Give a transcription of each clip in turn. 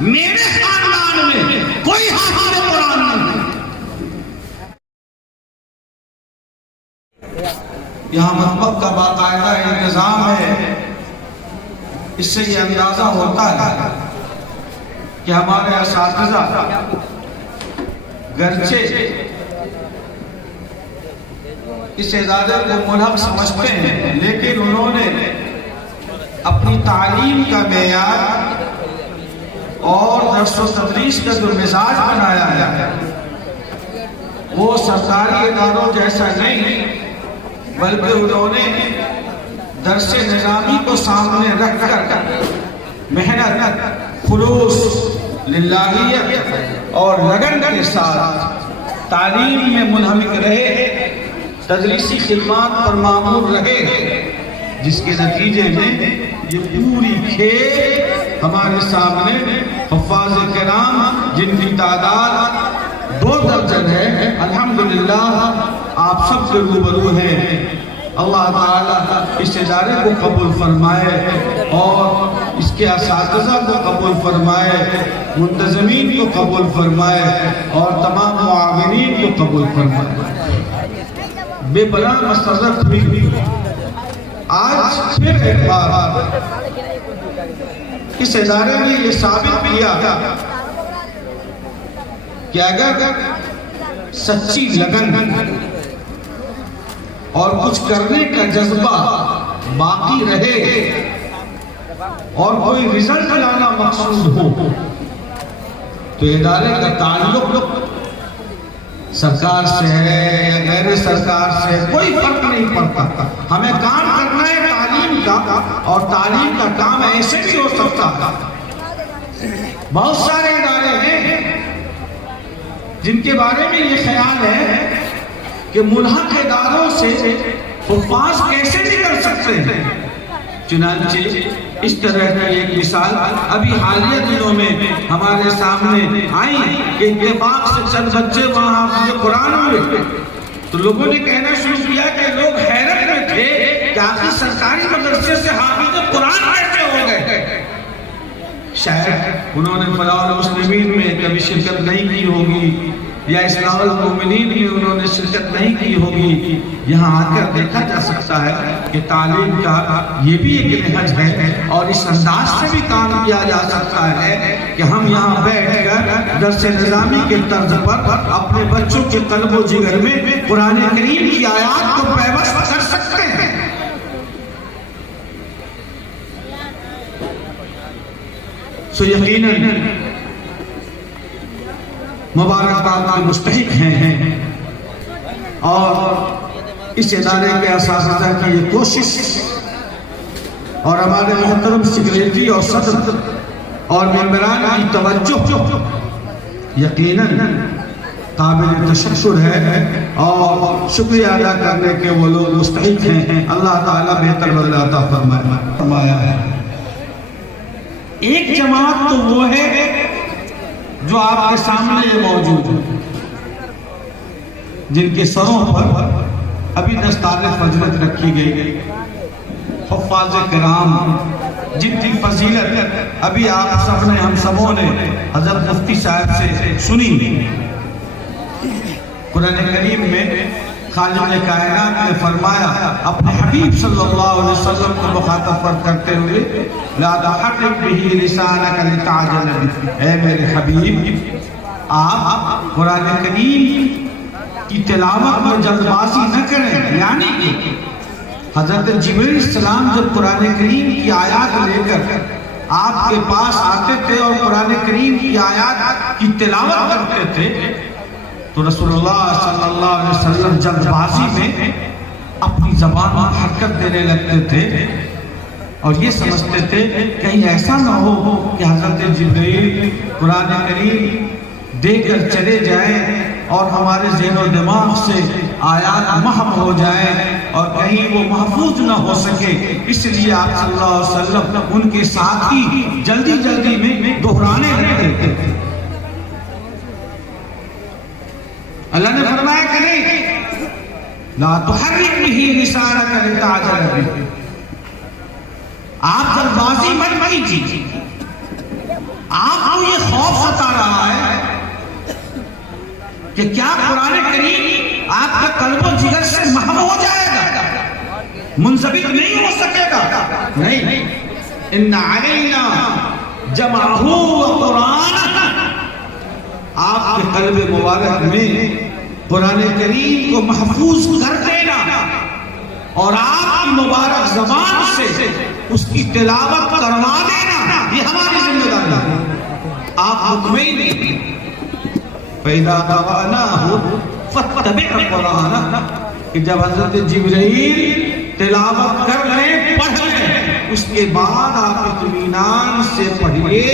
میرے خاندان میں کوئی حافظ قرآن نہیں. یہاں مطبخ کا باقاعدہ انتظام ہے. اس سے یہ اندازہ ہوتا ہے کہ ہمارے اساتذہ گرچہ اس ادارے کو ملحق سمجھتے ہیں لیکن انہوں نے اپنی تعلیم کا معیار اور درس و تدریس کا جو مزاج بنایا ہے وہ سرکاری اداروں جیسا نہیں، بلکہ انہوں نے درس نظامی کو سامنے رکھ کر محنت، خلوص، للہیت اور لگن کے ساتھ تعلیم میں منہمک رہے، تدریسی خدمات پر معمور رہے، جس کے نتیجے میں یہ پوری کھیل ہمارے سامنے حفاظ کرام جن کی تعداد 2 درجن ہے، الحمدللہ آپ سب کے روبرو ہیں. اللہ تعالیٰ اس ادارے کو قبول فرمائے اور اس کے اساتذہ کو قبول فرمائے، منتظمین کو قبول فرمائے اور تمام معاونین کو قبول فرمائے. بے بلا مسرت ہوئی آج پھر ایک بار اس ادارے نے یہ ثابت کیا کہ اگر سچی لگن اور کچھ کرنے کا جذبہ باقی رہے اور کوئی رزلٹ لانا مقصود ہو تو ادارے کا تعلق سرکار سے ہے یا غیر سرکار سے کوئی فرق نہیں پڑتا. ہمیں کام کرنا ہے تعلیم کا، اور تعلیم کا کام ایسے بھی ہو سکتا ہے. بہت سارے ادارے ہیں جن کے بارے میں یہ خیال ہے کہ ملحق اداروں سے حفاظ کیسے بھی کر سکتے ہیں. چنانچہ اس طرح کی ایک مثال ابھی حالیہ دنوں میں ہمارے سامنے آئی کہ اتفاق سے چند بچے وہاں حافظ قرآن ہوئے تو لوگوں نے کہنا شروع کیا کہ لوگ حیرت میں تھے کہ آخر سرکاری مدرسے سے حافظ قرآن کیسے ہو گئے. شاید انہوں نے فلاح المسلمین میں کبھی شرکت نہیں کی ہوگی یا اصلاح المومنین میں انہوں نے شرکت نہیں کی ہوگی. یہاں آ کر دیکھا جا سکتا ہے کہ تعلیم کا یہ بھی ایک نہج ہے اور اس انداز سے بھی کام کیا جا سکتا ہے کہ ہم یہاں بیٹھ کر درس نظامی کے طرز پر اپنے بچوں کے قلب و جگر میں قرآن کریم کی آیات کو پیوست کر سکتے ہیں. سو یقیناً مبارکباد کے مستحق ہیں اور اس ادارے کے اساتذہ کی یہ کوشش اور ہمارے محترم سیکریٹری اور صدر اور ممبران کی توجہ یقیناً قابل تشکر ہے اور شکریہ ادا کرنے کے وہ لوگ مستحق ہیں. اللہ تعالیٰ بہتر بدلہ عطا فرمایا ہے. ایک جماعت تو وہ ہے جو آپ کے سامنے یہ موجود ہے، جن کے سروں پر ابھی دستار فضیلت رکھی گئی، حفاظ کرام جن کی فضیلت ابھی آپ سب نے ہم سبوں نے حضرت مفتی صاحب سے سنی. قرآن کریم میں خالق کائنات نے فرمایا اپنے حبیب صلی اللہ علیہ وسلم کو مخاطب کرتے ہوئے لا تحرک به لسانک لتعجل به، اے میرے حبیب آپ قرآن کریم کی تلاوت میں جلد بازی نہ کریں. یعنی کہ حضرت جبریل السلام جب قرآن کریم کی آیات لے کر آپ کے پاس آتے تھے اور قرآن کریم کی آیات کی تلاوت کرتے تھے تو رسول اللہ صلی اللہ علیہ وسلم جلد بازی میں اپنی زبان میں حرکت دینے لگتے تھے اور یہ سمجھتے تھے کہیں ایسا نہ ہو کہ حضرت جبریل قرآن کریم دے کر چلے جائیں اور ہمارے ذہن و دماغ سے آیات محو ہو جائیں اور کہیں وہ محفوظ نہ ہو سکے. اس لیے آپ صلی اللہ علیہ وسلم ان کے ساتھ ہی جلدی میں دہرانے لگتے تھے. اللہ نے فرمایا کہ نہیں لا تحرک به لسانک لتعجل به، آپ جلد بازی مت کیجیے، آپ کو یہ خوف ستا رہا ہے کہ کیا قرآن کریم آپ کے قلب و جگر سے محو ہو جائے گا، منضبط نہیں ہو سکے گا؟ نہیں، ان علینا جمعہ وقرآن، آپ کے قلب مبارک میں قرآن کریم کو محفوظ کر دینا اور آپ کی مبارک زبان سے اس کی تلاوت کروا دینا، یہ ہماری ذمہ داری ہے۔ آپ مطمئن فَإِذَا قَرَأْنَاهُ فَاتَّبِعْ قُرْآنَهُ کہ جب حضرت جبرائیل تلاوت کر لیں، پڑھ لیں، اس کے بعد آپ اطمینان سے پڑھیے،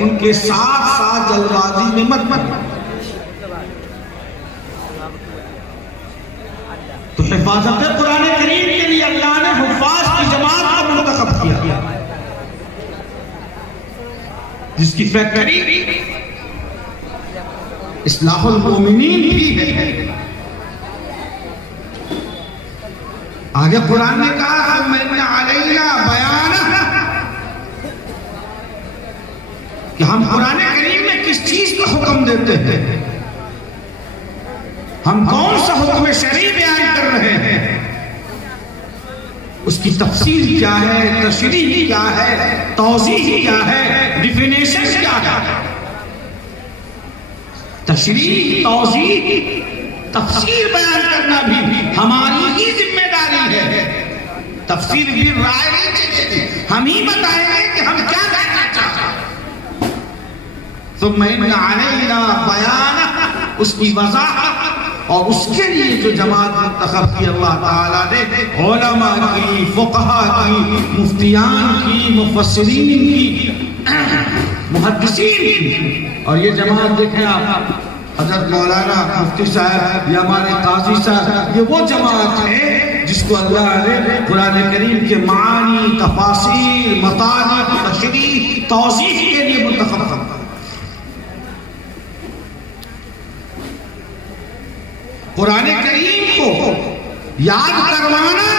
ان کے ساتھ ساتھ جلد بازی میں مت۔ تو حفاظت قرآن کریم کے لیے اللہ نے حفاظ کی جماعت کو منتخب کیا، جس کی فیکٹری اصلاح المومنین بھی ہے۔ آگے قرآن نے کہا ثم ان علینا بیانہ، کہ ہم قرآن کریم میں کس چیز کا حکم دیتے ہیں، ہم کون سا حکم شرعی بیان کر رہے ہیں، اس کی تفسیر کیا ہے، تشریح کیا ہے، توضیح کیا ہے، ڈیفینیشن کیا ہے۔ تشریح، توضیح، تفسیر بیان کرنا بھی ہماری ہی ذمہ داری ہے۔ تفسیر بھی رائے نہیں چاہیے، ہم ہی بتائیں گے کہ ہم کیا کہنا چاہتے ہیں۔ ثم ان علینا بیانہ، اس کی وضاحت اور اس کے لیے جو جماعت منتخب کی اللہ تعالیٰ نے، علماء کی، فقہاء کی، مفتیان کی، مفسرین کی، محدثین کی۔ اور یہ جماعت دیکھیں آپ، حضرت مولانا مفتی صاحب یا ہمارے قاضی صاحب، یہ وہ جماعت ہے جس کو اللہ نے قرآن کریم کے معانی، تفاسیر، مطالب، تشریح، توضیح کے لیے منتخب کرا۔ قرآن کریم کو یاد کروانا،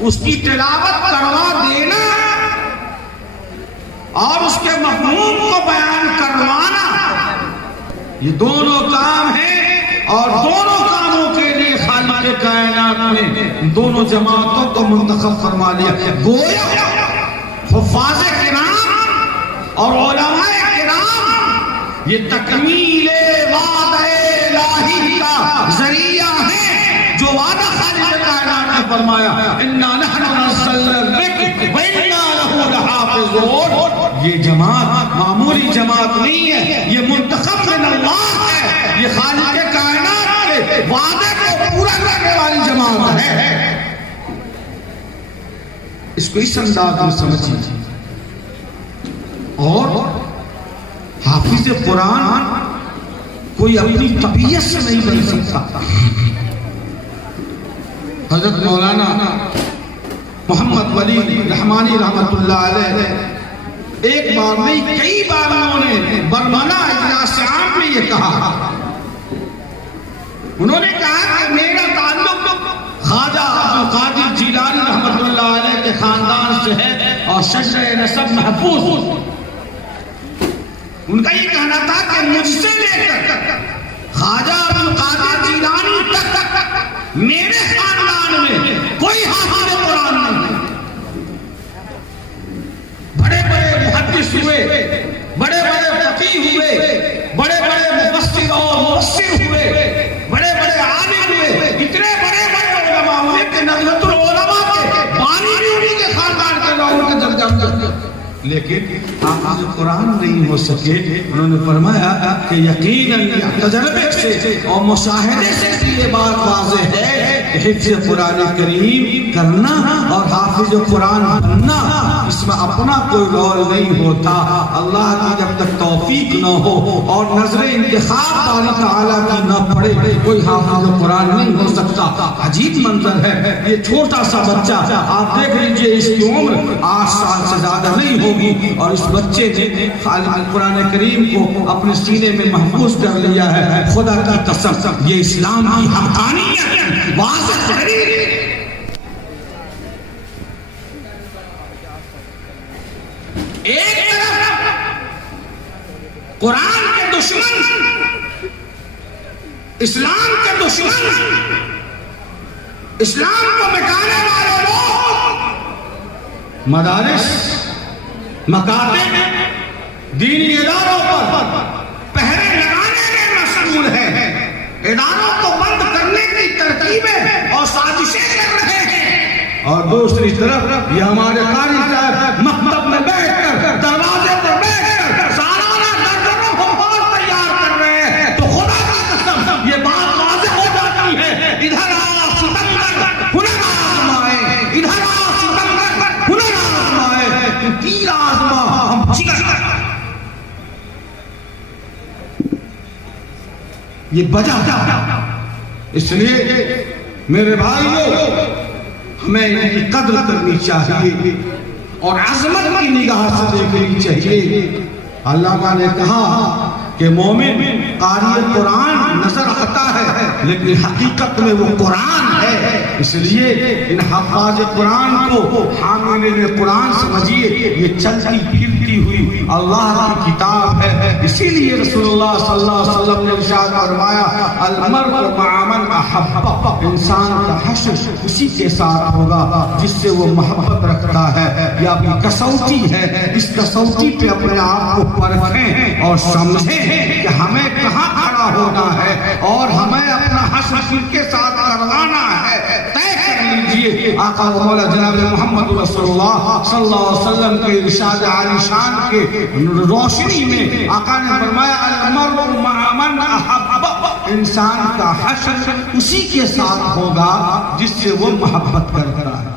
اس کی تلاوت کروا دینا اور اس کے مفہوم کو بیان کروانا، یہ دونوں کام ہیں، اور دونوں کاموں کے لیے خالق کائنات نے دونوں جماعتوں کو منتخب فرما لیا۔ گویا حفاظ کرام اور علماء کرام یہ تکمیل وعدہ الہی کا ذریعہ ہے، جو وعدہ خالق کائنات نے فرمایا انا نحن نزلنا الذکر وانا لہ لحافظون۔ یہ جماعت معمولی جماعت نہیں ہے، یہ منتخب من اللہ ہے، یہ خالق کائنات کے وعدے کو پورا کرنے والی جماعت ہے۔ اس کو اس انداز میں سمجھیے۔ اور حافظ قرآن کوئی اپنی طبیعت سے نہیں بن سکتا۔ حضرت مولانا محمد ولی رحمانی رحمت اللہ علیہ ایک بار نہیں کئی بار انہوں نے برملا اجلاس عام میں یہ کہا، انہوں نے کہا کہ میرا تعلق خواجہ عبدالقادر جیلانی رحمت اللہ علیہ کے خاندان سے ہے اور شجر نسب محفوظ۔ ان کا یہ کہنا تھا کہ مجھ سے لے کر خواجہ عبدالقادر جیلانی تک میرے خاندان میں کوئی حافظ قرآن نہیں۔ بڑے بڑے محدث ہوئے، بڑے بڑے فقیہ ہوئے، بڑے بڑے مفسر اور مفسر ہوئے، بڑے بڑے عالم ہوئے، اتنے بڑے بڑے علماء ہوئے کہ نظرت العلماء کے بانی بھی انہی کے خاندان کے لوگوں کے درجہ میں، لیکن حافظ قرآن نہیں ہو سکے۔ انہوں نے فرمایا کہ یقیناً تجربے سے اور مشاہدے سے یہ بات واضح ہے کہ حفظ قرآن کریم کرنا اور حافظ قرآن بننا، اس میں اپنا کوئی رول نہیں ہوتا۔ اللہ کی جب تک توفیق نہ ہو اور نظر انتخاب باری تعالیٰ کی نہ پڑے، کوئی حافظ قرآن نہیں ہو سکتا۔ عجیب منظر ہے، یہ چھوٹا سا بچہ، آپ دیکھ لیجئے اس کی عمر 8 سال سے زیادہ نہیں ہوگی، اور اس بچے نے قرآن کریم کو اپنے سینے میں محفوظ کر لیا ہے۔ خدا کی قسم یہ اسلام کی حقانیت واضح دلیل ہے۔ ایک طرف قرآن کے دشمن، اسلام کے دشمن، اسلام کو مٹانے والے لوگ مدارس، مکاتب، دینی اداروں پر پہرے لگانے میں مشغول ہیں، اداروں کو بند کرنے کی ترکیبیں اور سازشیں کر رہے ہیں، اور دوسری طرف یہ ہمارے قاری صاحب مکتب میں بیٹھ کر، دروازے پر بیٹھ کر سالانہ درجنوں حفاظ تیار کر رہے ہیں۔ تو خدا کی قسم یہ بات واضح ہو جاتی ہے، ادھر آ ستمگر ہنر آزمائے، ادھر آ ستمگر ہنر آزمائے، تیر آزما ہم چکر۔ یہ وجہ اس لیے میرے بھائیوں ہمیں ان کی قدر کرنی چاہیے اور عظمت کی نگاہ سے دیکھنی چاہیے۔ علامہ نے کہا کہ مومن قاری قرآن نظر آتا ہے لیکن حقیقت میں وہ قرآن ہے، اس لیے ان حفاظ قرآن کو حاملین قرآن سمجھیے، یہ چلتی پھرتی ہوئی اللہ کی کتاب ہے۔ اسی لیے رسول اللہ صلی اللہ علیہ وسلم نے ارشاد فرمایا المرء مع من احب، انسان کا حشر اسی کے ساتھ ہوگا جس سے وہ محبت رکھتا ہے۔ یہ اپنی کسوٹی ہے، اس کسوٹی پہ اپنے آپ کو پرکھیں اور سمجھیں کہ ہمیں کہاں کھڑا ہونا ہے اور ہمیں اپنا حشر کن کے ساتھ کروانا ہے، طے کر لیجئے۔ آقا و مولا جناب محمد رسول اللہ صلی اللہ علیہ وسلم کے ارشاد عالی شان کے روشنی میں آقا نے فرمایا المرء مع من احب، انسان کا حشر اسی کے ساتھ ہوگا جس سے وہ محبت کرتا ہے۔